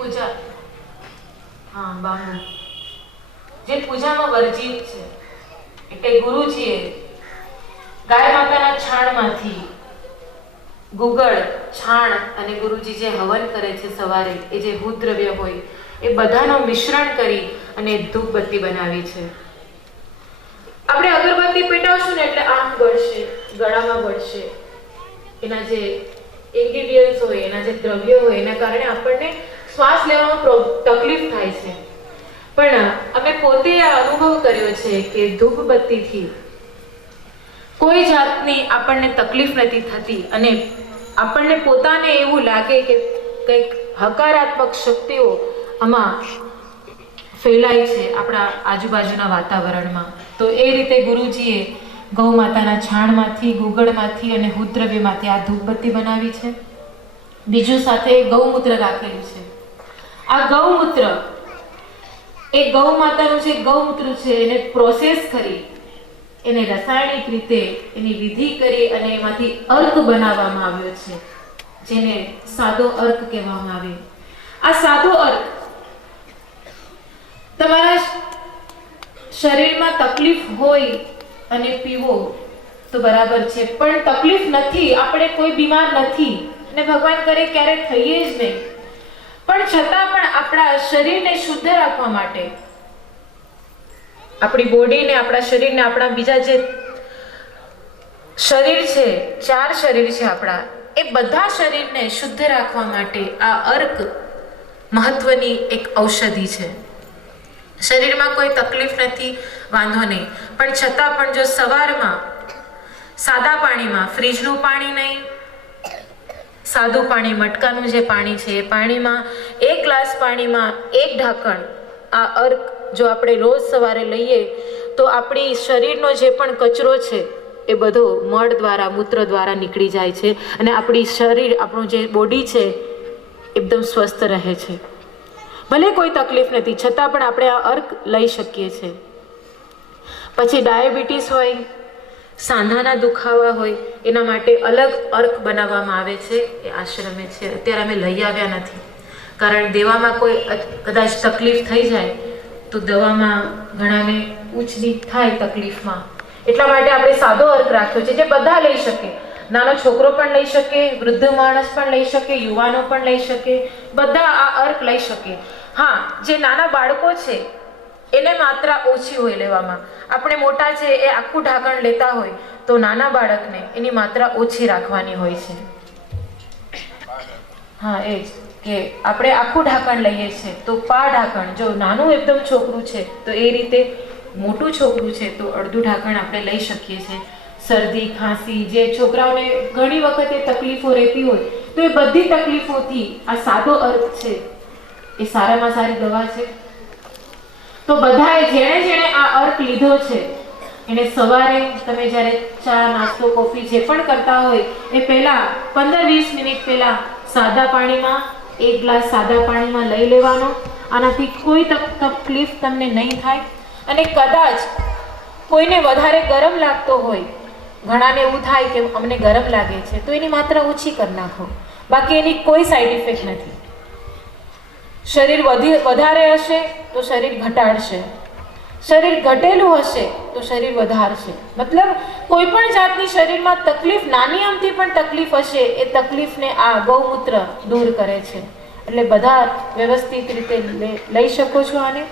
પૂજા, હા બાંબુ, જે પૂજામાં વર્જિત છે, એટલે ગુરુજીએ ગાય માતાના છાણમાંથી ગુગળ, છાણ અને ગુરુજી જે હવન કરે છે સવારે, એ જે ભૂત દ્રવ્ય હોય એ બધાનું મિશ્રણ કરી અને ધૂપબત્તી બનાવી છે. આપણે અગરબત્તી પેટાવશું ને એટલે આંખ બળશે, ગળામાં બળશે. એના જે ઇન્ગ્રેડિયન્ટ્સ હોય, એના જે દ્રવ્યો હોય, એના કારણે આપણને શ્વાસ લેવામાં તકલીફ થાય છે. પણ અમે પોતે આ અનુભવ કર્યો છે કે ધૂપબત્તીથી કોઈ જાતની આપણને તકલીફ નથી થતી અને આપણને પોતાને એવું લાગે કે કંઈક હકારાત્મક શક્તિઓ આમાં ફેલાય છે આપણા આજુબાજુના વાતાવરણમાં. તો એ રીતે ગુરુજીએ ગૌ માતાના છાણમાંથી, ગુગળમાંથી અને હુદ્રવ્યમાંથી આ ધૂપબત્તી બનાવી છે. બીજું સાથે ગૌમૂત્ર રાખેલું છે. આ ગૌમૂત્ર એ ગૌ માતાનું જે ગૌમૂત્ર છે એને પ્રોસેસ કરી, એને રાસાયણિક રીતે એની વિધિ કરી અને એમાંથી અર્ક બનાવવામાં આવ્યો છે, જેને સાદો અર્ક કહેવામાં આવે. આ સાદો અર્ક તમારા શરીરમાં તકલીફ હોય અને પીવો તો બરાબર છે, પણ તકલીફ નથી, આપણે કોઈ બીમાર નથી અને ભગવાન કરે ક્યારે થઈએ જ નહીં, પણ છતાં પણ આપણા શરીરને શુદ્ધ રાખવા માટે, આપણી બોડીને, આપણા શરીરને, આપણા બીજા જે શરીર છે, 4 શરીર છે આપણા, એ બધા શરીરને શુદ્ધ રાખવા માટે આ અર્ક મહત્વની એક ઔષધિ છે. શરીરમાં કોઈ તકલીફ નથી, વાંધો નહીં, પણ છતાં પણ જો સવારમાં સાદા પાણીમાં, ફ્રીજનું પાણી નહીં, સાદું પાણી, મટકાનું જે પાણી છે એ પાણીમાં 1 ગ્લાસ પાણીમાં 1 ઢાંકણ આ અર્ક જો આપણે રોજ સવારે લઈએ તો આપણી શરીરનો જે પણ કચરો છે એ બધો મળ દ્વારા, મૂત્ર દ્વારા નીકળી જાય છે અને આપણી શરીર, આપણું જે બોડી છે એકદમ સ્વસ્થ રહે છે. ભલે કોઈ તકલીફ નથી છતાં પણ આપણે આ અર્ક લઈ શકીએ છીએ. પછી ડાયાબિટીસ હોય, સાંધાના દુખાવા હોય, એના માટે અલગ અર્ક બનાવવામાં આવે છે, એ આશ્રમે છે. અત્યારે અમે લઈ આવ્યા નથી, કારણ દેવામાં કોઈ કદાચ તકલીફ થઈ જાય તો દવામાં ઘણાને ઊંચનીચ થાય તકલીફમાં, એટલા માટે આપણે સાદો અર્ક રાખ્યો છે જે બધા લઈ શકે. નાનો છોકરો પણ લઈ શકે, વૃદ્ધ માણસ પણ લઈ શકે, યુવાનો પણ લઈ શકે, બધા આ અર્ક લઈ શકે. હા, જે નાના બાળકો છે એને માત્રા ઓછી હોય લેવામાં. આપણે મોટા છે એ આખું ઢાંકણ લેતા હોય તો નાના બાળકને એની માત્રા ઓછી રાખવાની હોય છે. હા, એ જ કે આપણે આખું ઢાંકણ લઈએ છીએ તો પા ઢાંકણ, જો નાનું એકદમ છોકરું છે તો એ રીતે, મોટું છોકરું છે તો અડધું ઢાંકણ આપણે લઈ શકીએ છીએ. શરદી, ખાંસી, જે છોકરાઓને ઘણી વખતે તકલીફો રહેતી હોય તો એ બધી તકલીફોથી આ સાદો અર્ક છે એ સારામાં સારી દવા છે. તો બધાએ જેણે આ અર્ક લીધો છે એને સવારે તમે જ્યારે ચા, નાસ્તો, કોફી જે પણ કરતા હોય એ પહેલા 15-20 મિનિટ પહેલા સાદા પાણીમાં, 1 ગ્લાસ સાદા પાણીમાં લઈ લેવાનો. આનાથી કોઈ તકલીફ તમને નહીં થાય. અને કદાચ કોઈને વધારે ગરમ લાગતો હોય, ઘણાને એવું થાય કે અમને ગરમ લાગે છે, તો એની માત્રા ઓછી કરી નાખો, બાકી એની કોઈ સાઈડ ઇફેક્ટ નથી. શરીર વધારે હશે તો શરીર ઘટાડશે, શરીર ઘટેલું હશે તો શરીર વધારશે. મતલબ કોઈ પણ જાતની શરીરમાં તકલીફ, નાની અમથી પણ તકલીફ હશે, એ તકલીફને આ ગૌમૂત્ર દૂર કરે છે. એટલે બધા વ્યવસ્થિત રીતે લઈ શકો છો આને.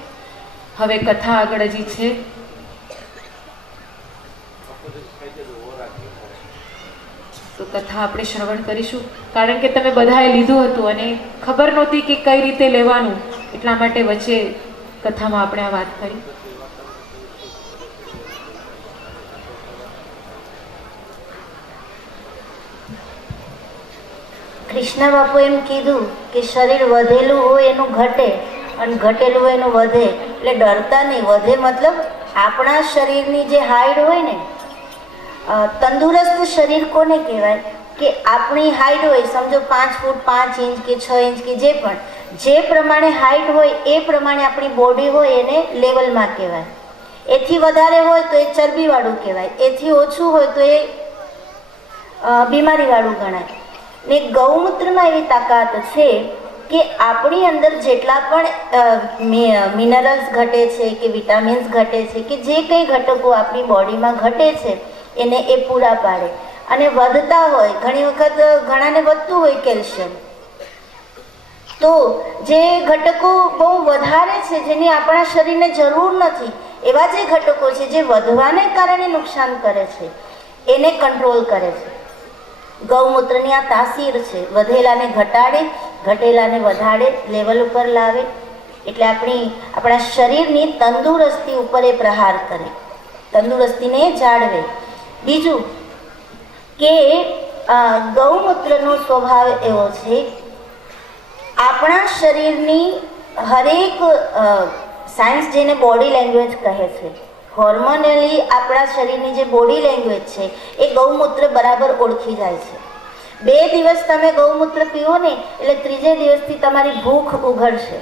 હવે કથા આગળ હજી છે. તો કથા આપણે શ્રવણ કરીશું, કારણ કે તમે બધાએ લીધું હતું અને ખબર નહોતી કે કઈ રીતે લેવાનું, એટલા માટે વચ્ચે કથામાં આપણે આ વાત કરી. કૃષ્ણ બાપુ એમ કીધું કે શરીર વધેલું હોય એનું ઘટે અને ઘટેલું હોય એનું વધે, એટલે ડરતા નહીં. વધે મતલબ આપણા શરીરની જે હાઈટ હોય ને, તંદુરસ્ત શરીર કોને કહેવાય કે આપણી હાઈટ હોય, સમજો 5 ફૂટ 5 ઇંચ કે 6 ઇંચ કે જે પણ, જે પ્રમાણે હાઈટ હોય એ પ્રમાણે આપણી બોડી હોય એને લેવલમાં કહેવાય. એથી વધારે હોય તો એ ચરબીવાળું કહેવાય, એથી ઓછું હોય તો એ બીમારીવાળું ગણાય. ને ગૌમૂત્રમાં એવી તાકાત છે કે આપણી અંદર જેટલા પણ મિનરલ્સ ઘટે છે કે વિટામિન્સ ઘટે છે કે જે કંઈ ઘટકો આપણી બોડીમાં ઘટે છે એને એ પૂરા પાડે. અને વધતા હોય, ઘણી વખત ઘણાને વધતું હોય કેલ્શિયમ, તો જે ઘટકો બહુ વધારે છે જેની આપણા શરીરને જરૂર નથી, એવા જે ઘટકો છે જે વધવાને કારણે નુકસાન કરે છે એને કંટ્રોલ કરે છે. ગૌમૂત્રની આ તાસીર છે, વધેલાને ઘટાડે, ઘટેલાને વધારે લેવલ ઉપર લાવે, એટલે આપણા શરીરની તંદુરસ્તી ઉપર એ પ્રહાર કરે, તંદુરસ્તીને જાળવે. બીજું કે ગૌમૂત્રનો સ્વભાવ એવો છે, આપણા શરીરની હરેક સાયન્સ જેને બોડી લેંગ્વેજ કહે છે, હોર્મોનલી આપણા શરીરની જે બોડી લેંગ્વેજ છે એ ગૌમૂત્ર બરાબર ઓળખી જાય છે. 2 દિવસ તમે ગૌમૂત્ર પીવો ને એટલે ત્રીજે દિવસથી તમારી ભૂખ ઉઘડશે.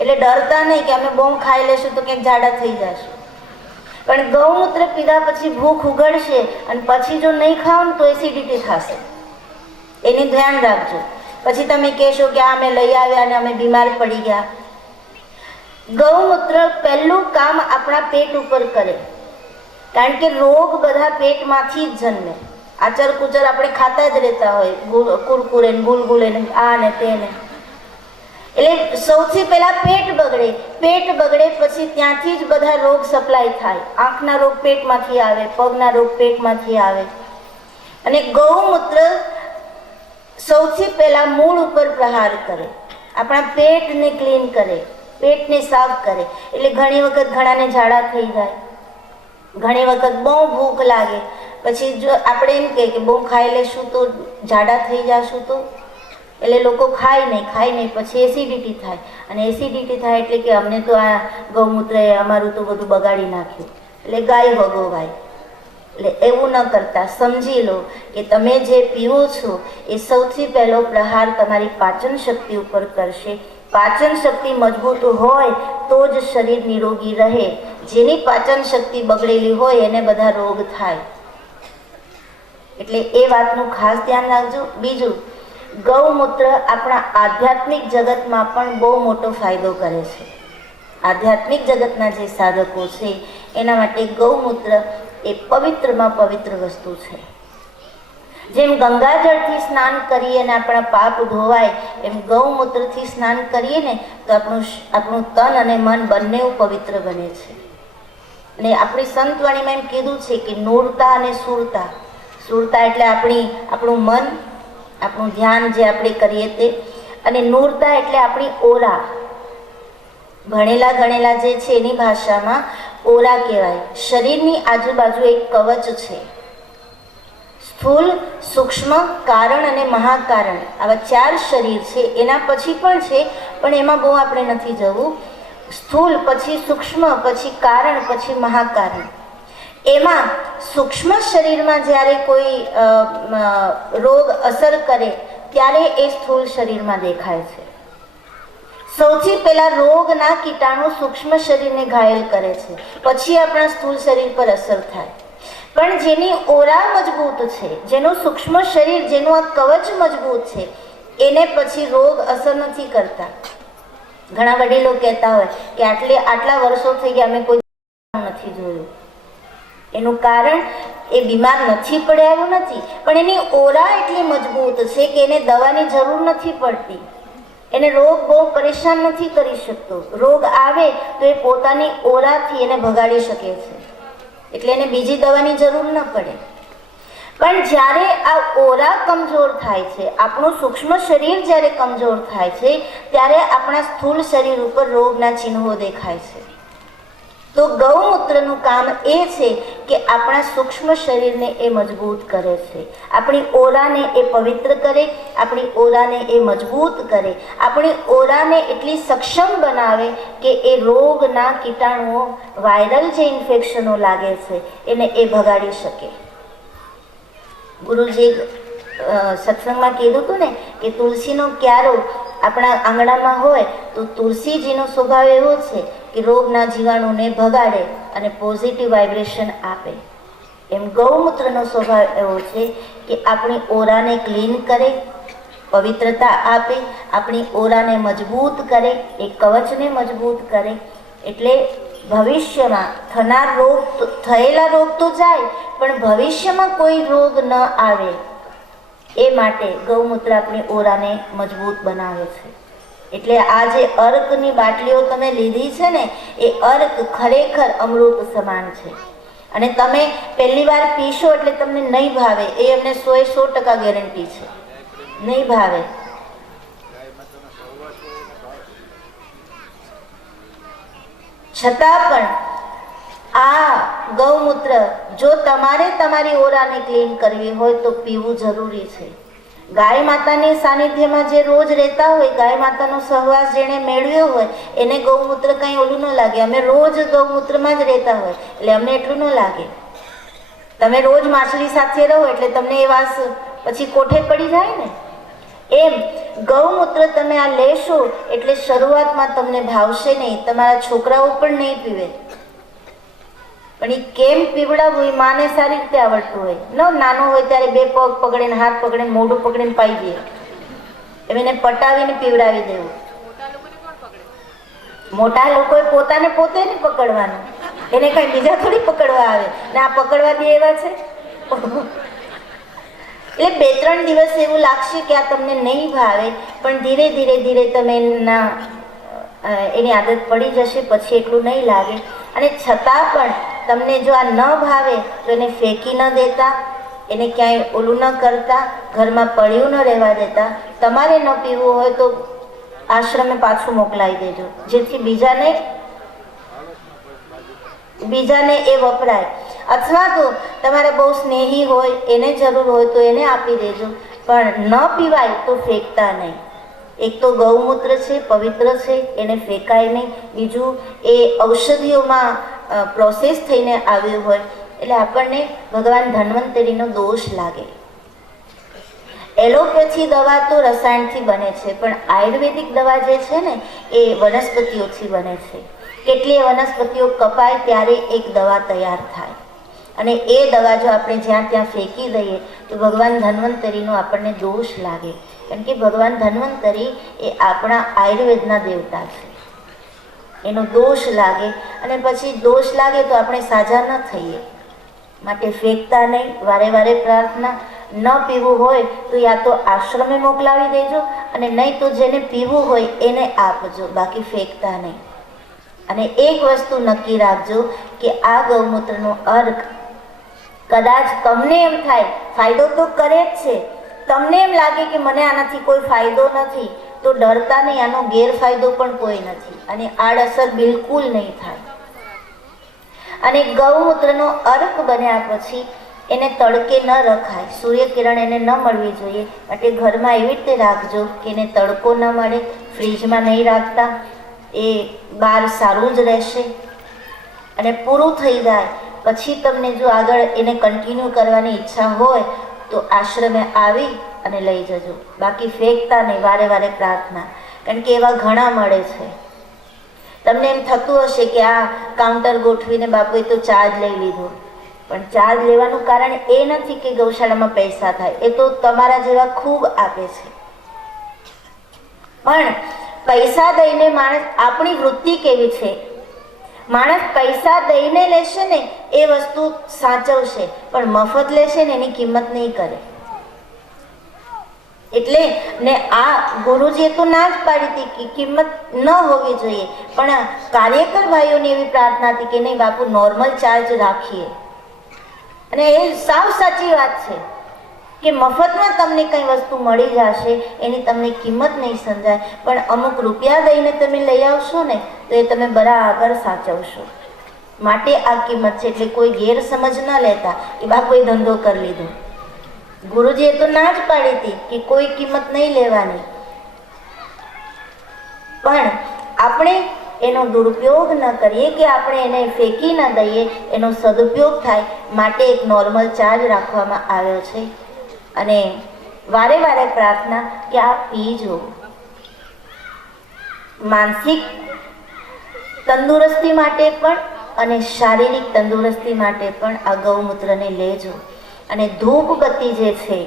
એટલે ડરતા નહીં કે અમે બહુ ખાઈ લેશું તો ક્યાંક જાડા થઈ જશું, પણ ગૌમૂત્ર પીધા પછી ભૂખ ઉઘડશે અને પછી જો નહીં ખાઓ ને તો એસિડિટી થશે. એનું ધ્યાન રાખજો. પછી તમે કહેશો કે આ અમે લઈ આવ્યા અને અમે બીમાર પડી ગયા. ગૌમૂત્ર પહેલું કામ આપણા પેટ ઉપર કરે, કારણ કે રોગ બધા પેટમાંથી જ જન્મે. આચર કુચર આપણે ખાતા જ રહેતા હોય, કુરકુરે ને ગુલગુલે ને આ ને તેને, એટલે સૌથી પહેલા પેટ બગડે. પેટ બગડે પછી ત્યાંથી જ બધા રોગ સપ્લાય થાય. આંખના રોગ પેટમાંથી આવે, પગના રોગ પેટમાંથી આવે. અને ગૌમૂત્ર સૌથી પહેલા મૂળ ઉપર પ્રહાર કરે, આપણા પેટને ક્લીન કરે, પેટને સાફ કરે. એટલે ઘણી વખત ઘણાને ઝાડા થઈ જાય, ઘણી વખત બહુ ભૂખ લાગે, પછી જો આપણે એમ કહે કે બહુ ખાઈ લેશું તો ઝાડા થઈ જશું તો, એટલે લોકો ખાય નહીં, પછી એસિડિટી થાય. અને એસિડિટી થાય એટલે કે અમને તો આ ગૌમૂત્રએ અમારું તો બધું બગાડી નાખ્યું, એટલે ગાય ભગોવાય. એટલે એવું ન કરતા સમજી લો કે તમે જે પીવો છો એ સૌથી પહેલો પ્રહાર તમારી પાચન શક્તિ ઉપર કરશે. પાચન શક્તિ મજબૂત હોય તો જ શરીર નિરોગી રહે. જેની પાચન શક્તિ બગડેલી હોય એને બધા રોગ થાય, એટલે એ વાતનું ખાસ ધ્યાન રાખજો. બીજું, ગૌમૂત્ર આપણા આધ્યાત્મિક જગતમાં પણ બહુ મોટો ફાયદો કરે છે. આધ્યાત્મિક જગતના જે સાધકો છે એના માટે ગૌમૂત્ર એ પવિત્રમાં પવિત્ર વસ્તુ છે. જેમ ગંગાજળથી સ્નાન કરીએ ને આપણા પાપ ધોવાય, એમ ગૌમૂત્રથી સ્નાન કરીએ ને તો આપણું તન અને મન બંને પવિત્ર બને છે. અને આપણી સંતવાણીમાં એમ કીધું છે કે નૂરતા અને સુરતા. સુરતા એટલે આપણું મન, આપણું ધ્યાન જે આપણે કરીએ તે, અને નૂરતા એટલે આપણી ઓરા. ભણેલા ગણેલા જે છે એની ભાષામાં ઓરા કહેવાય. શરીરની આજુબાજુ એક કવચ છે. સ્થૂલ, સૂક્ષ્મ, કારણ અને મહાકારણ, આવા 4 શરીર છે. એના પછી પણ છે, પણ એમાં બહુ આપણે નથી જવું. સ્થૂલ, પછી સૂક્ષ્મ, પછી કારણ, પછી મહાકારણ. એમાં સૂક્ષ્મ શરીરમાં જ્યારે કોઈ રોગ અસર કરે ત્યારે એ સ્થૂલ શરીરમાં દેખાય છે. સૌથી પહેલા રોગના કીટાણુ સૂક્ષ્મ શરીરને ઘાયલ કરે છે, પછી આપણા સ્થૂળ શરીર પર અસર થાય. પણ જેની ઓરા મજબૂત છે, જેનું સૂક્ષ્મ શરીર, જેનું આ કવચ મજબૂત છે, એને પછી રોગ અસર નથી કરતા. ઘણા વડીલો કહેતા હોય કે આટલા વર્ષો થઈ ગયા અમે કોઈ નથી જોયું. એનું કારણ એ બીમાર નથી પડ્યા એવું નથી, પણ એની ઓરા એટલી મજબૂત છે કે એને દવાની જરૂર નથી પડતી. એને રોગ બહુ પરેશાન નથી કરી શકતો. રોગ આવે તો એ પોતાની ઓરાથી એને ભગાડી શકે છે, એટલે એને બીજી દવાની જરૂર ન પડે. પણ જ્યારે આ ઓરા કમજોર થાય છે, આપણું સૂક્ષ્મ શરીર જ્યારે કમજોર થાય છે, ત્યારે આપણા સ્થૂળ શરીર ઉપર રોગના ચિહ્નો દેખાય છે. તો ગૌમૂત્રનું કામ એ છે કે આપણા સૂક્ષ્મ શરીરને એ મજબૂત કરે છે, આપણી ઓરાને એ પવિત્ર કરે, આપણી ઓરાને એ મજબૂત કરે, આપણી ઓરાને એટલી સક્ષમ બનાવે કે એ રોગના કીટાણુઓ, વાયરલ જે ઇન્ફેક્શનો લાગે છે એને એ ભગાડી શકે. ગુરુજી સત્સંગમાં કીધું હતું ને કે તુલસીનો ક્યારો આપણા આંગણામાં હોય તો તુલસીજીનો સ્વભાવ એવો છે કે રોગના જીવાણુને ભગાડે અને પોઝિટિવ વાઇબ્રેશન આપે. એમ ગૌમૂત્રનો સ્વભાવ એવો છે કે આપણી ઓરાને ક્લીન કરે, પવિત્રતા આપે, આપણી ઓરાને મજબૂત કરે, એ કવચને મજબૂત કરે. એટલે ભવિષ્યમાં થનાર રોગ, થયેલા રોગ તો જાય, પણ ભવિષ્યમાં કોઈ રોગ ન આવે એ માટે ગૌમૂત્ર આપણી ઓરાને મજબૂત બનાવે છે. એટલે આ જે અર્કની બાટલીઓ તમે લીધી છે ને, એ અર્ક ખરેખર અમૃત સમાન છે. અને તમે પહેલી વાર પીશો એટલે તમને નહીં ભાવે, એ અમને 100% ગેરંટી છે, નહીં ભાવે. છતાં પણ આ ગૌમૂત્ર જો તમારે તમારી ઓરાને ક્લીન કરવી હોય તો પીવું જરૂરી છે. ગાય માતાની સાનિધ્યમાં જે રોજ રહેતા હોય, ગાય માતાનો સહવાસ જેણે મેળવ્યો હોય, એને ગૌમૂત્ર કંઈ ઓલું ન લાગે. અમે રોજ ગૌમૂત્રમાં જ રહેતા હોય એટલે અમને એટલું ન લાગે. તમે રોજ માછલી સાથે રહો એટલે તમને એ વાસ પછી કોઠે પડી જાય ને. એમ ગૌમૂત્ર તમે આ લેશો એટલે શરૂઆતમાં તમને ભાવશે નહીં, તમારા છોકરાઓ પણ નહીં પીવે. પણ એ કેમ પીવડાવવું એ માને સારી રીતે આવડતું હોય. નાનો હોય ત્યારે 2 પગ પકડીને, હાથ પકડીને, મોઢું પકડીને પાઈ દે, એને પટાવીને પીવડાવી દેવું. મોટા લોકોએ પોતાને પોતે નહીં પકડવાનું, એને કઈ બીજા થોડી પકડવા આવે ને આ પકડવા દે એવા છે. એટલે 2-3 દિવસ એવું લાગશે કે આ તમને નહીં ભાવે, પણ ધીરે ધીરે ધીરે તમે એની આદત પડી જશે, પછી એટલું નહીં લાગે. અને છતાં પણ તમને જો આ ન ભાવે તો એને ફેંકી ન દેતા, એને ક્યાંય ઓલું ન કરતા, ઘરમાં પડ્યું ન રહેવા દેતા. તમારે ન પીવું હોય તો આશ્રમે પાછું મોકલાવી દેજો, જેથી બીજાને એ વપરાય. અથવા તો તમારે બહુ સ્નેહી હોય, એને જરૂર હોય તો એને આપી દેજો, પણ ન પીવાય તો ફેંકતા નહીં. એક તો ગૌમૂત્ર છે, પવિત્ર છે, એને ફેંકાય નહીં. બીજું એ ઔષધિઓમાં પ્રોસેસ થઈને આવ્યું હોય એટલે આપણને ભગવાન ધન્વંતરીનો દોષ લાગે. એલોપેથી દવા તો રસાયણથી બને છે, પણ આયુર્વેદિક દવા જે છે ને એ વનસ્પતિઓથી બને છે. કેટલીય વનસ્પતિઓ કપાય ત્યારે એક દવા તૈયાર થાય, અને એ દવા જો આપણે જ્યાં ત્યાં ફેંકી દઈએ તો ભગવાન ધન્વંતરીનો આપણને દોષ લાગે. કારણ કે ભગવાન ધન્વંતરી એ આપણા આયુર્વેદના દેવતા છે, એનો દોષ લાગે. અને પછી દોષ લાગે તો આપણે સાજા ન થઈએ. માટે ફેંકતા નહીં, વારે વારે પ્રાર્થના. ન પીવું હોય તો યા તો આશ્રમે મોકલાવી દેજો, અને નહીં તો જેને પીવું હોય એને આપજો, બાકી ફેંકતા નહીં. અને એક વસ્તુ નક્કી રાખજો કે આ ગૌમૂત્રનો અર્ક કદાચ તમને એમ થાય, ફાયદો તો કરે જ છે, તમને એમ લાગે કે મને આનાથી કોઈ ફાયદો નથી, તો ડરતા નહીં, આનો ગેરફાયદો પણ કોઈ નથી અને આડઅસર બિલકુલ નહીં થાય. અને ગૌમૂત્રનો અર્ક બન્યા પછી એને તડકે ન રખાય, સૂર્યકિરણ એને ન મળવી જોઈએ. માટે ઘરમાં એવી રીતે રાખજો કે એને તડકો ન મળે, ફ્રીજમાં નહીં રાખતા, એ બહાર સારું જ રહેશે. અને પૂરું થઈ જાય પછી તમને જો આગળ એને કન્ટિન્યુ કરવાની ઈચ્છા હોય તો આશ્રમે આવી અને લઈ જજો, બાકી ફેંકતા નહીં. વારે વારે પ્રાર્થના, કારણ કે એવા ઘણા મળે છે. તમને એમ થતું હશે કે આ કાઉન્ટર ગોઠવીને બાપુએ તો ચાર્જ લઈ લીધો, પણ ચાર્જ લેવાનું કારણ એ નથી કે ગૌશાળામાં પૈસા થાય, એ તો તમારા જેવા ખૂબ આપે છે. પણ પૈસા દઈને માણસ, આપણી વૃત્તિ કેવી છે, માણસ પૈસા દઈને લેશે ને એ વસ્તુ સાચવશે, પણ મફત લેશે ને એની કિંમત નહીં કરે. એટલે ને આ ગુરુજીએ તો ના જ પાડી હતી કે કિંમત ન હોવી જોઈએ, પણ કાર્યકર ભાઈઓની એવી પ્રાર્થના હતી કે નહીં બાપુ નોર્મલ ચાર્જ રાખીએ. અને એ સાવ સાચી વાત છે કે મફતમાં તમને કંઈ વસ્તુ મળી જશે એની તમને કિંમત નહીં સમજાય, પણ અમુક રૂપિયા દઈને તમે લઈ આવશો ને તો એ તમે બરાબર સાચવશો. માટે આ કિંમત છે. એટલે કોઈ ગેરસમજ ન લેતા કે બાપુએ ધંધો કરી લીધો. ગુરુજીએ તો ના જ પાડી હતી કે કોઈ કિંમત નહીં લેવાની, પણ આપણે એનો દુરુપયોગ ન કરીએ કે આપણે એને ફેંકી ન દઈએ, એનો સદુપયોગ થાય. માટે એક નોર્મલ ચાર્જ રાખવામાં આવ્યો છે. અને વારે વારે પ્રાર્થના કે આ પીજો. માનસિક તંદુરસ્તી માટે પણ અને શારીરિક તંદુરસ્તી માટે પણ આ ગૌમૂત્રને લેજો. અને ધૂપબત્તી જે છે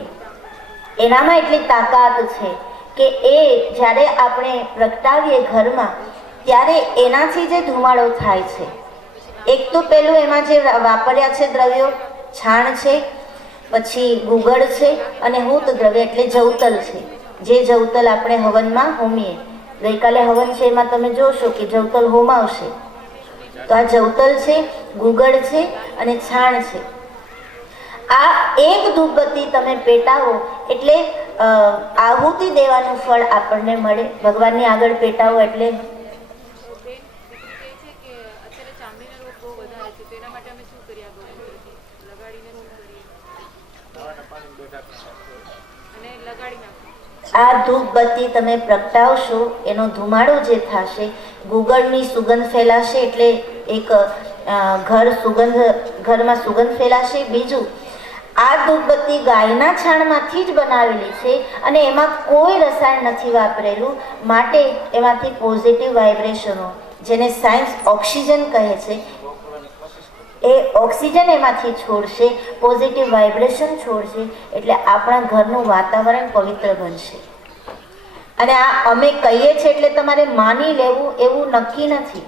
એનામાં એટલી તાકાત છે કે એ જ્યારે આપણે પ્રગટાવીએ ઘરમાં ત્યારે એનાથી જે ધુમાડો થાય છે, એક તો પેલું એમાં જે વાપર્યા છે દ્રવ્યો, છાણ છે, પછી ગુગળ છે અને હૂત દ્રવ્ય એટલે જવતલ છે. જે જવતલ આપણે હવનમાં હોમીએ, ગઈકાલે હવન છે એમાં તમે જોશો કે જવતલ હોમાવશે. તો આ જવતલ છે, ગુગળ છે અને છાણ છે. આ એક ધૂપબત્તી તમે પેટાવો એટલે આહુતિ દેવાનું ફળ આપણને મળે. ભગવાનની આગળ પેટાવો એટલે આ ધૂપબત્તી તમે પ્રગટાવશો, એનો ધુમાડો જે થશે, ગુગળની સુગંધ ફેલાશે એટલે એક ઘરમાં સુગંધ ફેલાશે. બીજું, આ ધૂપબત્તી ગાયના છાણમાંથી જ બનાવેલી છે અને એમાં કોઈ રસાયણ નથી વાપરેલું, માટે એમાંથી પોઝિટિવ વાઇબ્રેશનો, જેને સાયન્સ ઓક્સિજન કહે છે, એ ઓક્સિજન એમાંથી છોડશે, પોઝિટિવ વાઇબ્રેશન છોડશે, એટલે આપણા ઘરનું વાતાવરણ પવિત્ર બનશે. અને આ અમે કહીએ છીએ એટલે તમારે માની લેવું એવું નક્કી નથી.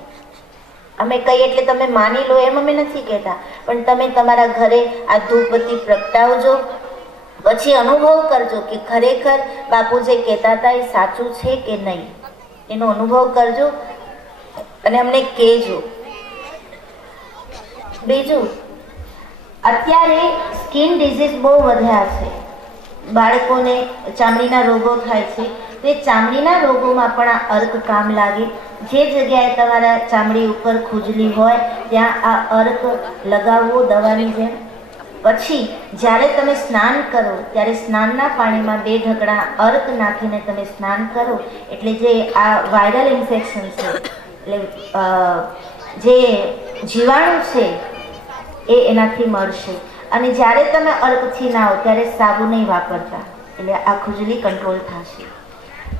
અમે કહીએ એટલે તમે માની લો એમ અમે નથી કહેતા, પણ તમે તમારા ઘરે આ ધૂપબત્તી પ્રગટાવજો, પછી અનુભવ કરજો કે ખરેખર બાપુ જે કહેતા હતા એ સાચું છે કે નહીં. એનો અનુભવ કરજો અને અમને કહેજો. બીજું, અત્યારે સ્કિન ડિઝીઝ બહુ વધ્યા છે, બાળકોને ચામડીના રોગો થાય છે. તો એ ચામડીના રોગોમાં પણ આ અર્ક કામ લાગે. જે જગ્યાએ તમારા ચામડી ઉપર ખુજલી હોય ત્યાં આ અર્ક લગાવવો દવાની જેમ. પછી જ્યારે તમે સ્નાન કરો ત્યારે સ્નાનના પાણીમાં 2 ઢકડા અર્ક નાખીને તમે સ્નાન કરો, એટલે જે આ વાયરલ ઇન્ફેક્શન છે, એટલે જે જીવાણુ છે એ એનાથી મળશે. અને જ્યારે તમે અર્કથી નાહો ત્યારે સાબુ નહીં વાપરતા, એટલે આ ખુજલી કંટ્રોલ થશે.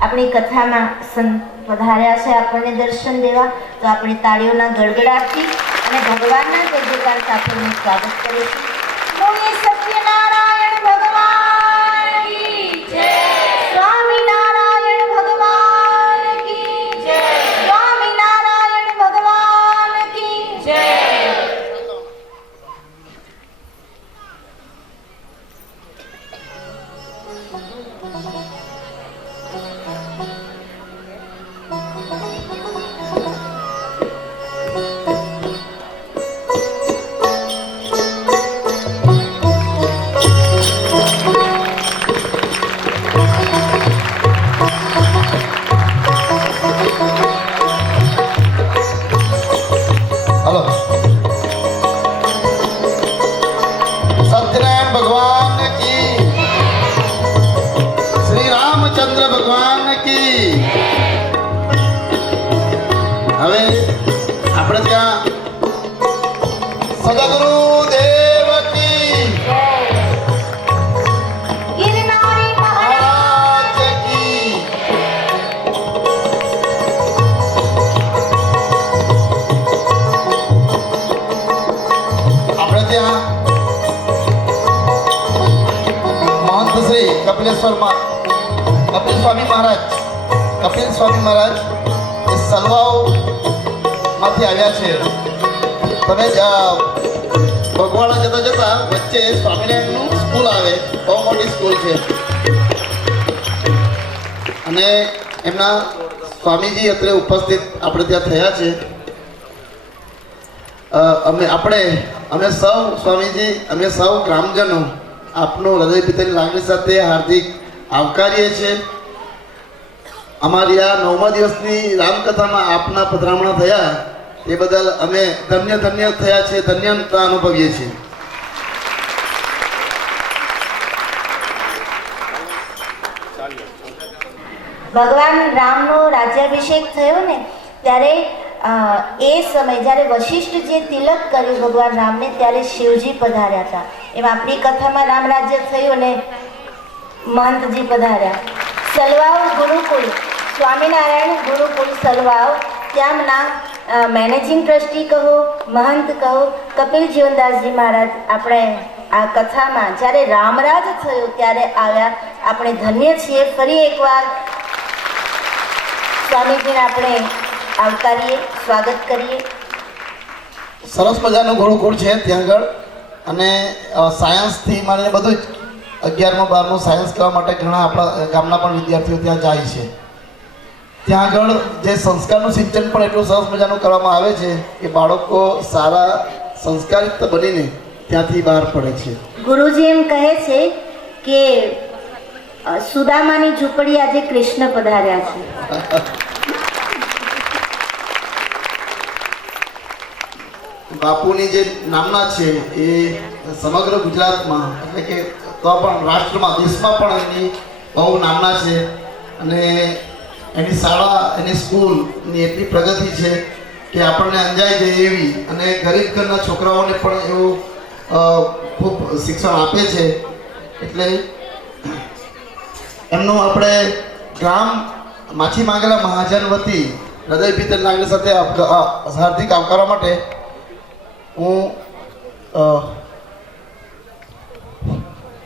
આપણી કથામાં સંત પધાર્યા છે આપણને દર્શન દેવા, તો આપણે તાળીઓના ગડગડાટથી અને ભગવાનના જય જયકાર સાથેનું સ્વાગત કરીશું. બોલે સત્યનારાયણ ભગવાન કી જય, સ્વામિનારાયણ ભગવાન કી જય, સ્વામિનારાયણ ભગવાન કી જય. કપિલ સ્વામી મહારાજ એ સલવાઓમાંથી આવ્યા છે. તમે ભગવાડા જતા જતા વચ્ચે સ્વામિનારાયણનું સ્કૂલ આવે, બહુ મોટી સ્કૂલ છે, અને એમના સ્વામીજી અત્યારે ઉપસ્થિત આપણે ત્યાં થયા છે. અમે સૌ સ્વામીજી, અમે સૌ ગ્રામજનો આપનું હૃદય પિત્તની લાગણી સાથે હાર્દિક આવકારીએ છીએ. અમારી આ 9મા દિવસની રામકથામાં આપના પધરામણા થયા એ બદલ અમે ધન્ય થયા છે, ધન્યતા અનુભવીએ છીએ. ભગવાન રામનો રાજ્યાભિષેક થયો ને ત્યારે એ સમય જ્યારે વશિષ્ઠજીએ તિલક કર્યું ભગવાન રામને, ત્યારે શિવજી પધાર્યા હતા. એમ આપણી કથામાં રામ રાજ્ય થયું ને મહંતજી પધાર્યા. સલવાવ ગુરુકુળ, સ્વામિનારાયણ ગુરુકુળ સલવાવ, ત્યાંના મેનેજિંગ ટ્રસ્ટી કહો, મહંત કહો, કપિલ જીવનદાસજી મહારાજ આપણે આ કથામાં જ્યારે રામરાજ થયો ત્યારે આવ્યા. આપણે ધન્ય છીએ. ફરી એકવાર સ્વામીજીને આપણે આવકારીએ, સ્વાગત કરીએ. સરસ મજાનું ગુરુકુળ છે ત્યાં આગળ, અને સાયન્સથી મારે બધું જ 11મું 12મું સાયન્સ કરવા માટે ઘણા આપણા ગામના પણ વિદ્યાર્થીઓ ત્યાં જાય છે. ત્યાં આગળ જે સંસ્કારનું સિંચન પણ એટલું સરસ મજાનું કરવામાં આવે છે કે બાળકો સારા સંસ્કારિત બનીને ત્યાંથી બહાર પડે છે. ગુરુજી એમ કહે છે કે સુદામાની ઝૂંપડી આજે કૃષ્ણ પધાર્યા છે. બાપુની જે નામના છે એ સમગ્ર ગુજરાતમાં, એટલે કે તો પણ રાષ્ટ્રમાં, દેશમાં પણ એની બહુ નામના છે. અને એની શાળા, એની સ્કૂલની એટલી પ્રગતિ છે કે આપણને અંજાઈ જાય એવી, અને ગરીબ ઘરના છોકરાઓને પણ એવું ખૂબ શિક્ષણ આપે છે. એટલે એમનું આપણે ગ્રામ માછી માંગેલા મહાજન વતી હૃદયભીતર લાગણી સાથે હાર્દિક આવકારવા માટે હું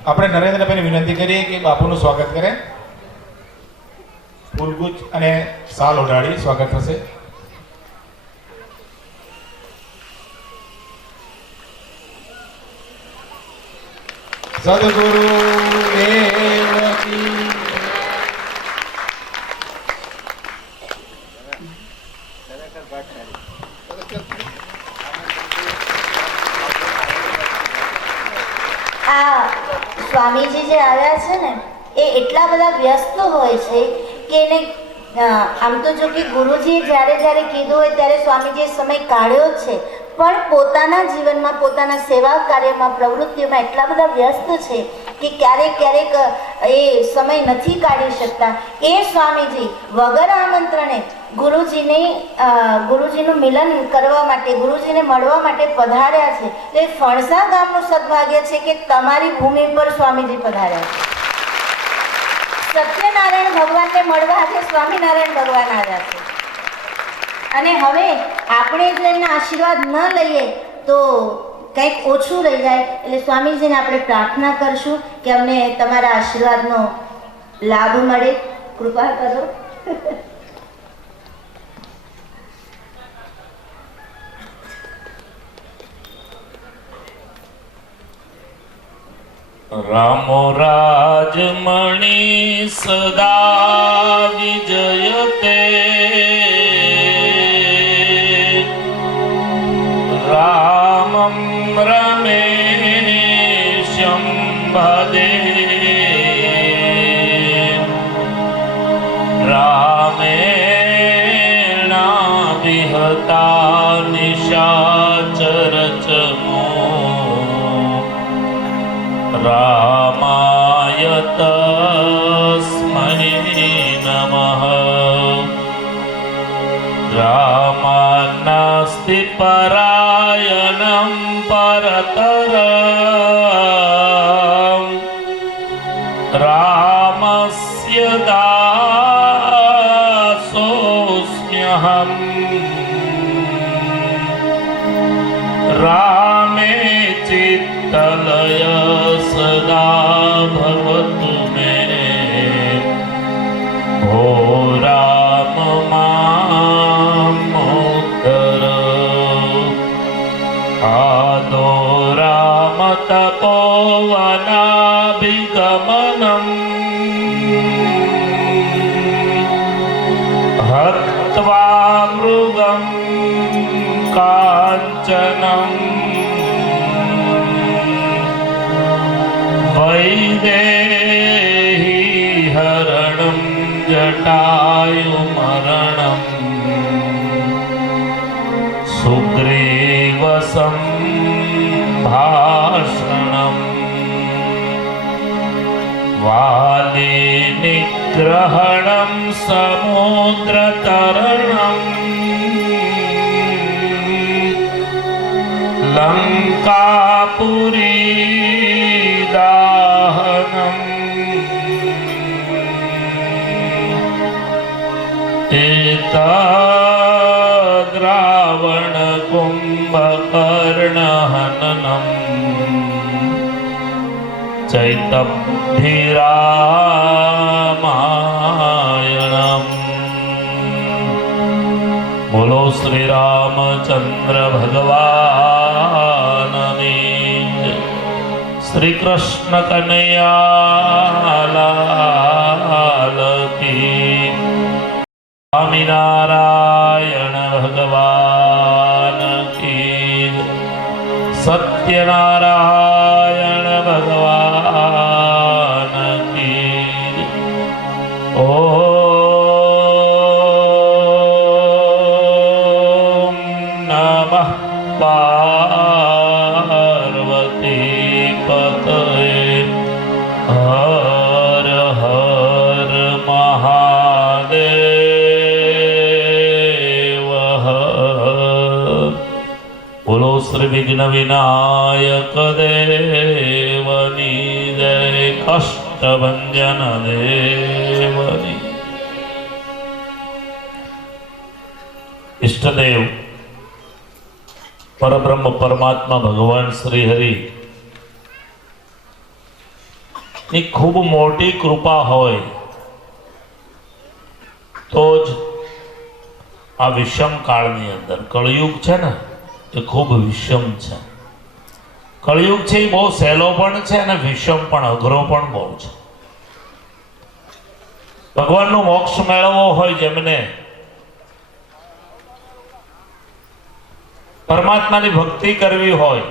આપણે નરેન્દ્રભાઈને વિનંતી કરીએ કે બાપુનું સ્વાગત કરે. ફૂલગુચ્છ અને શાલ ઓઢાડી સ્વાગત થશે. સદગુરુ દેવકી આ સ્વામીજી જે આવ્યા છે ને એ એટલા બધા વ્યસ્ત હોય છે કે એને આમ તો જો કે ગુરુજીએ જ્યારે જ્યારે કીધું હોય ત્યારે સ્વામીજીએ સમય કાઢ્યો જ છે, પણ પોતાના જીવનમાં, પોતાના સેવા કાર્યમાં, પ્રવૃત્તિઓમાં એટલા બધા વ્યસ્ત છે કે ક્યારેક ક્યારેક એ સમય નથી કાઢી શકતા. એ સ્વામીજી વગર આમંત્રણે ગુરુજીનું મિલન કરવા માટે, ગુરુજીને મળવા માટે પધાર્યા છે. તો એ ફણસા ગામનું સદભાગ્ય છે કે તમારી ભૂમિ પર સ્વામીજી પધાર્યા છે. સત્યનારાયણ ભગવાનને મળવા આજે સ્વામિનારાયણ ભગવાન આવ્યા છે. અને હવે આપણે જો એમના આશીર્વાદ ન લઈએ તો કંઈક ઓછું રહી જાય. એટલે સ્વામીજીને આપણે પ્રાર્થના કરશું કે અમને તમારા આશીર્વાદનો લાભ મળે. કૃપા કરો. रामो राजमणि सदा विजयते रामं रमेशं भजे रामेणाभिहता निशाचरचमो रामाय तस्मै नमः रामान्नास्ति परायणं परतरं रामस्य दासोऽस्म्यहम् रामे चित्तलय सदा भवतु मे भो राम मामुद्धर आदो राम तपोवनाभिगमनम् हत्वा मृगं काञ्चनम् वैदेही हरणं जटायुमरणं सुग्रीवसम्भाषणम् वालिनिग्रहणं समुद्रतरणम् लङ्कापुरी दाहनम् एतद्रावणकुम्भकर्णहननम् ચૈતબ્ધિરામાયણમ. બોલો શ્રી રામચંદ્ર ભગવાનની જય. શ્રી કૃષ્ણ કનૈયાલાલ કી. સ્વામિનારાયણ ભગવાન કી જય. સત્યનારાયણ ભગવાન કી જય. ઓમ નમઃ પાર્વતી પતયે. હર હર મહાદેવ હર. બોલો શ્રી વિઘ્ન વિનાયક દેવની જય. કષ્ટભંજન દેવની. ઈષ્ટદેવ પરબ્રહ્મ પરમાત્મા ભગવાન શ્રી હરિ ની ખૂબ મોટી કૃપા હોય તો જ આ વિષમ કાળની અંદર કળયુગ છે ને એ ખૂબ વિષમ છે. કળયુગ છે એ બહુ સહેલો પણ છે અને વિષમ પણ, અઘરો પણ બહુ છે. ભગવાનનો મોક્ષ મેળવવો હોય, જેમને પરમાત્માની ભક્તિ કરવી હોય,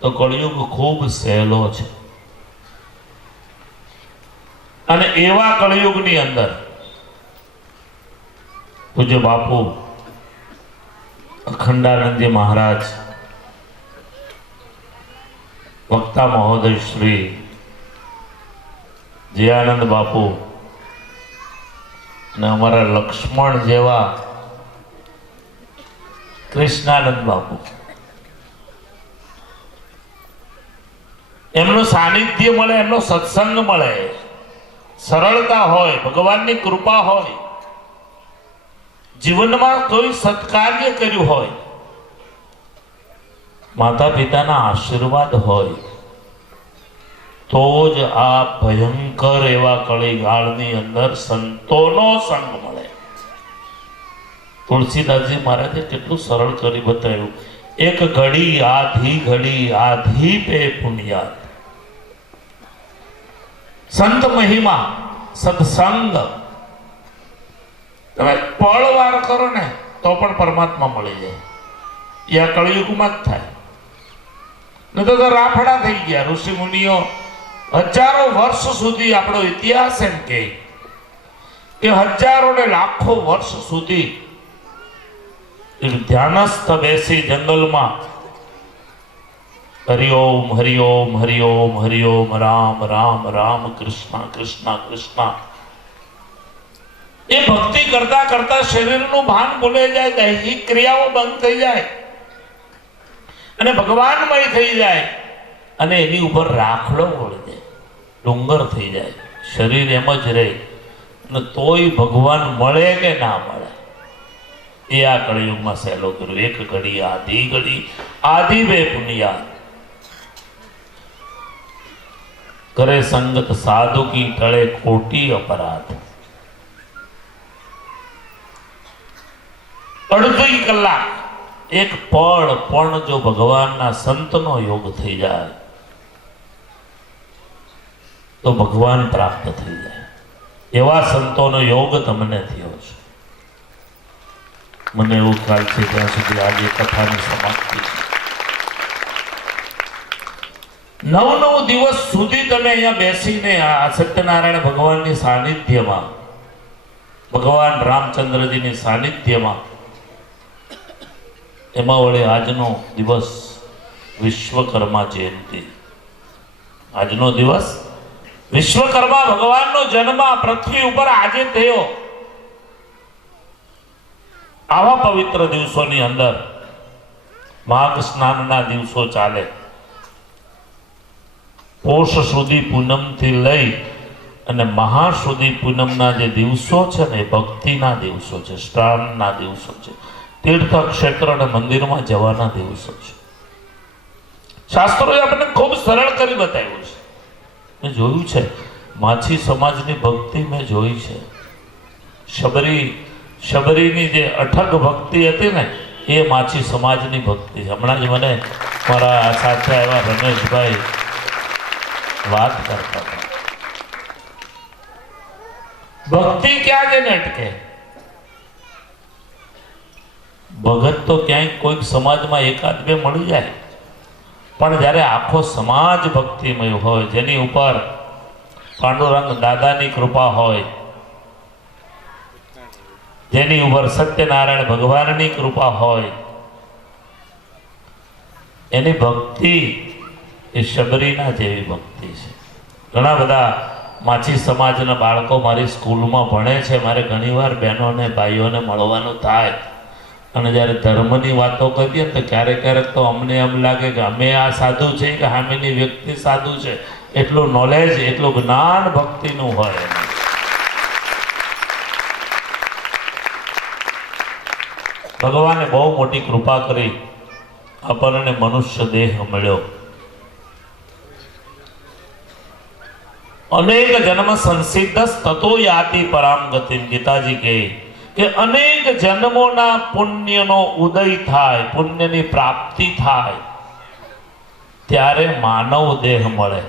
તો કળયુગ ખૂબ સહેલો છે. અને એવા કળયુગની અંદર પૂજ્ય બાપુ અખંડાનંદજી મહારાજ, વક્તા મહોદય શ્રી જયાનંદ બાપુ અને અમારા લક્ષ્મણ જેવા કૃષ્ણાનંદ બાપુ, એમનું સાનિધ્ય મળે, એમનો સત્સંગ મળે, સરળતા હોય, ભગવાનની કૃપા હોય, જીવનમાં કોઈ સત્કાર્ય કર્યું હોય, માતા પિતાના આશીર્વાદ હોય, તો જ આ ભયંકર એવા કળીગાળની અંદર સંતોનો સંગ મળે. તુલસીદાસજી મહારાજે કેટલું સરળ કરી બતાવ્યું. એક ઘડી આધી પે પુણ્યાત. સંત મહિમા, સત્સંગ તમે પળવાર કરો ને તો પણ પરમાત્મા મળી જાય. એ આ કળિયુગમાં જ થાય. ન તો રાફડા થઈ ગયા. ઋષિ મુનિઓ હજારો વર્ષ સુધી આપણો ઇતિહાસ એમ કે હજારો ને લાખો વર્ષ સુધી એક ધ્યાનસ્થ બેસી જંગલમાં હરિઓમ હરિઓમ હરિઓમ હરિઓમ રામ રામ રામ કૃષ્ણ કૃષ્ણ કૃષ્ણ એ ભક્તિ કરતા કરતા શરીરનું ભાન ભૂલાઈ જાય, દૈહિક ક્રિયાઓ બંધ થઈ જાય અને ભગવાનમય થઈ જાય. અને એની ઉપર રાખડો વળી જાય, ડુંગર થઈ જાય, શરીર એમ જ રહે. અને તોય ભગવાન મળે કે ના મળે, એ આ કળિયુગમાં સહેલો કર્યું. એક ઘડી આધી બે પુણ્યા. કરે સંગત સાધુ કી ટળે ખોટી અપરાધ. અડધી કલાક, એક પળ પણ જો ભગવાનના સંતનો યોગ થઈ જાય તો ભગવાન પ્રાપ્ત થઈ જાય. એવા સંતોનો યોગ તમને થયો છે. મને એવું ખ્યાલ છે ત્યાં સુધી આજે કથાની સમાપ્તિ છે. 9 દિવસ સુધી તમે અહીંયા બેસીને આ સત્યનારાયણ ભગવાનની સાનિધ્યમાં, ભગવાન રામચંદ્રજીની સાનિધ્યમાં, એમાં વળે આજનો દિવસ વિશ્વકર્મા જયંતિ. આજનો દિવસ વિશ્વકર્મા ભગવાનનો જન્મ પૃથ્વી ઉપર આજે થયો. આવા પવિત્ર દિવસોની અંદર માઘ સ્નાનના દિવસો ચાલે. પોષ સુધી પૂનમથી લઈ અને મહા સુધી પૂનમના જે દિવસો છે ને એ ભક્તિના દિવસો છે, શ્રાવણના દિવસો છે, તીર્થ ક્ષેત્ર અને મંદિરમાં જવાના દિવસો છે. શાસ્ત્રોએ આપણને ખૂબ સરળ કરી બતાવ્યું છે. મેં જોયું છે, માછી સમાજની ભક્તિ મેં જોઈ છે. શબરીની જે અઠગ ભક્તિ હતી ને, એ માછી સમાજની ભક્તિ. હમણાં જ મને મારા સાથે આવ્યા રમેશભાઈ વાત કરતા હતા. ભક્તિ ક્યાં જઈને અટકે? ભગત તો ક્યાંક કોઈક સમાજમાં એકાદ બે મળી જાય, પણ જ્યારે આખો સમાજ ભક્તિમય હોય, જેની ઉપર પાંડુરંગ દાદાની કૃપા હોય, જેની ઉપર સત્યનારાયણ ભગવાનની કૃપા હોય, એની ભક્તિ એ શબરીના જેવી ભક્તિ છે. ઘણા બધા માછી સમાજના બાળકો મારી સ્કૂલમાં ભણે છે. મારે ઘણીવાર બહેનોને ભાઈઓને મળવાનું થાય, અને જ્યારે ધર્મની વાતો કરીએ તો ક્યારેક તો અમને એમ લાગે કે અમે આ સાધુ છે કે સામેની વ્યક્તિ સાધુ છે. એટલું નોલેજ, એટલું જ્ઞાન ભક્તિનું હોય. ભગવાને બહુ મોટી કૃપા કરી, આપણને મનુષ્ય દેહ મળ્યો. અનેક જન્મ સંસિદ્ધ તતો યાતિ પરામ ગતિમ. ગીતાજી કહે કે અનેક જન્મોના પુણ્યનો ઉદય થાય, પુણ્યની પ્રાપ્તિ થાય, ત્યારે માનવ દેહ મળે.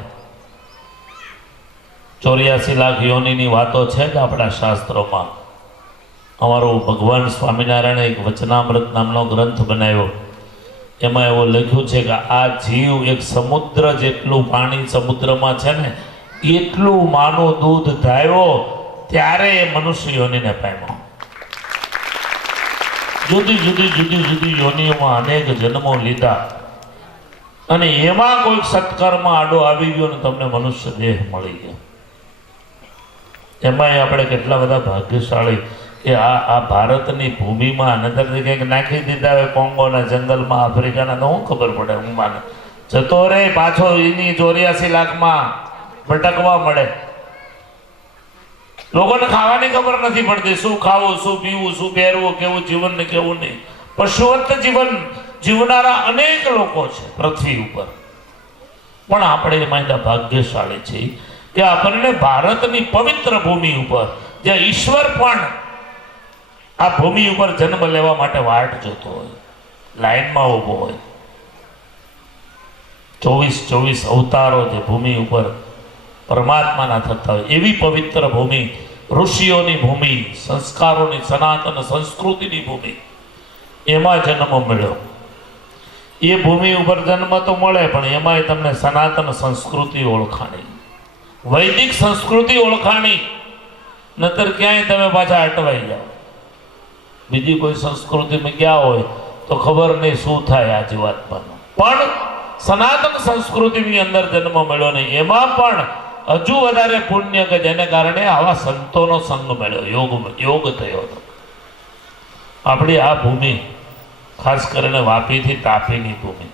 84 લાખ યોનિની વાતો છે જ આપણા શાસ્ત્રોમાં. અમારું ભગવાન સ્વામિનારાયણે એક વચનામૃત નામનો ગ્રંથ બનાવ્યો. એમાં એવું લખ્યું છે કે આ જીવ એક સમુદ્ર જેટલું પાણી સમુદ્રમાં છે ને, એટલું માનું દૂધ ધાવ્યો ત્યારે એ મનુષ્ય યોનિને પામ્યો. જુદી યોનિઓમાં અનેક જન્મો લીધા, અને એમાં કોઈક સત્કર્મ આડો આવી ગયો ને તમને મનુષ્ય દેહ મળી ગયો. એમાંય આપણે કેટલા બધા ભાગ્યશાળી કે આ ભારતની ભૂમિમાં અંદરથી કંઈક નાખી દીધા હોય કોંગોના જંગલમાં, આફ્રિકાના, તો શું ખબર પડે? હું માને જતો રે પાછો એની 84 લાખમાં ભટકવા મળે. લોકોને ખાવાની ખબર નથી પડતી, શું ખાવું, શું પીવું, શું પહેરવું, કેવું જીવન ને કેવું નહીં. પશુવત જીવન જીવનારા અનેક લોકો છે પૃથ્વી ઉપર, પણ આપણે એમાં ભાગ્યશાળી છીએ કે આપણને ભારતની પવિત્ર ભૂમિ ઉપર, જ્યાં ઈશ્વર પણ આ ભૂમિ ઉપર જન્મ લેવા માટે વાટ જોતો હોય, લાઈનમાં ઊભો હોય. 24 અવતારો જે ભૂમિ ઉપર પરમાત્માના થતા હોય, એવી પવિત્ર ભૂમિ, ઋષિઓની ભૂમિ, સંસ્કારોની સનાતન સંસ્કૃતિની ભૂમિ, એમાં જન્મ મળ્યો. એ ભૂમિ ઉપર જન્મ તો મળે, પણ એમાંય તમને સનાતન સંસ્કૃતિ ઓળખાણી, વૈદિક સંસ્કૃતિ ઓળખાણી. નતર ક્યાંય તમે પાછા અટવાઈ જાઓ. બીજી કોઈ સંસ્કૃતિમાં ગયા હોય તો ખબર નહીં શું થાય આ જીવાત્માનું. પણ સનાતન સંસ્કૃતિની અંદર જન્મ મળ્યો નહીં, એમાં પણ હજુ વધારે પુણ્ય કે જેને કારણે આવા સંતોનો સંગ મળ્યો, યોગ થયો હતો. આપણી આ ભૂમિ, ખાસ કરીને વાપીથી તાપીની ભૂમિ,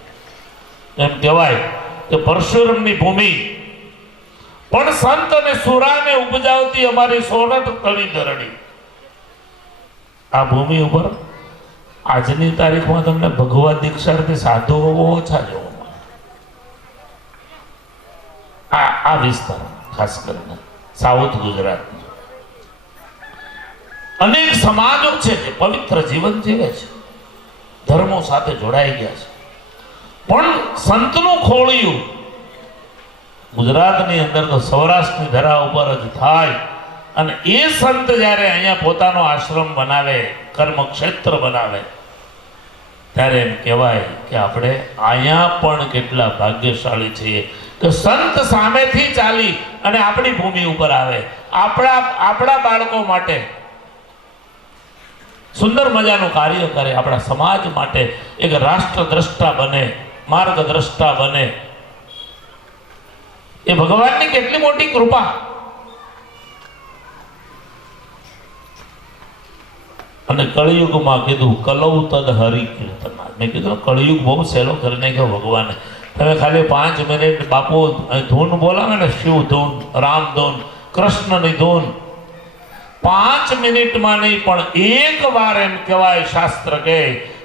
એમ કહેવાય કે પરશુરામની ભૂમિ, પણ સંત અને સુરાને ઉપજાવતી અમારી સોરઠ તળી ધરણી. આ ભૂમિ ઉપર આજની તારીખમાં તમને ભગવત દીક્ષાર્થી સાધુઓ ઓછા જોવા મળે. આ વિસ્તાર ખાસ કરીને સાઉથ ગુજરાતમાં અનેક સમાજો છે જે પવિત્ર જીવન જીવે છે, ધર્મો સાથે જોડાઈ ગયા છે, પણ સંતનું ખોળિયું ગુજરાતની અંદર તો સૌરાષ્ટ્રની ધરા ઉપર જ થાય. અને એ સંત જ્યારે અહીંયા પોતાનો આશ્રમ બનાવે, કર્મક્ષેત્ર બનાવે, ત્યારે એમ કહેવાય કે આપણે અહીંયા પણ કેટલા ભાગ્યશાળી છીએ કે સંત સામેથી ચાલી અને આપણી ભૂમિ ઉપર આવે, આપણા બાળકો માટે સુંદર મજાનું કાર્ય કરે, આપણા સમાજ માટે એક રાષ્ટ્ર દ્રષ્ટા બને, માર્ગદ્રષ્ટા બને. એ ભગવાનની કેટલી મોટી કૃપા. અને કળિયુગમાં કીધું કલૌ તદ હરિ કીર્તના. મેં કીધું કળિયુગ બહુ સહેલો કરી નાખ્યો ભગવાને. તમે ખાલી 5 મિનિટ બાપુ ધૂન બોલાવે ને, શિવ ધૂન, રામ ધૂન, કૃષ્ણની ધૂન, 5 મિનિટમાં નહીં પણ એક વાર એમ કહેવાય શાસ્ત્ર કહે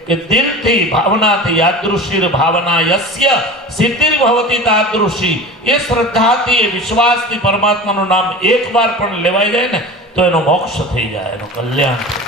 કે દિલથી ભાવનાથી યાદૃશિર ભાવના યસ્ય સિદ્ધિર્ભવતી તાદૃશી, એ શ્રદ્ધાથી એ વિશ્વાસથી પરમાત્માનું નામ એકવાર પણ લેવાઈ જાય ને તો એનો મોક્ષ થઈ જાય, એનું કલ્યાણ થઈ જાય.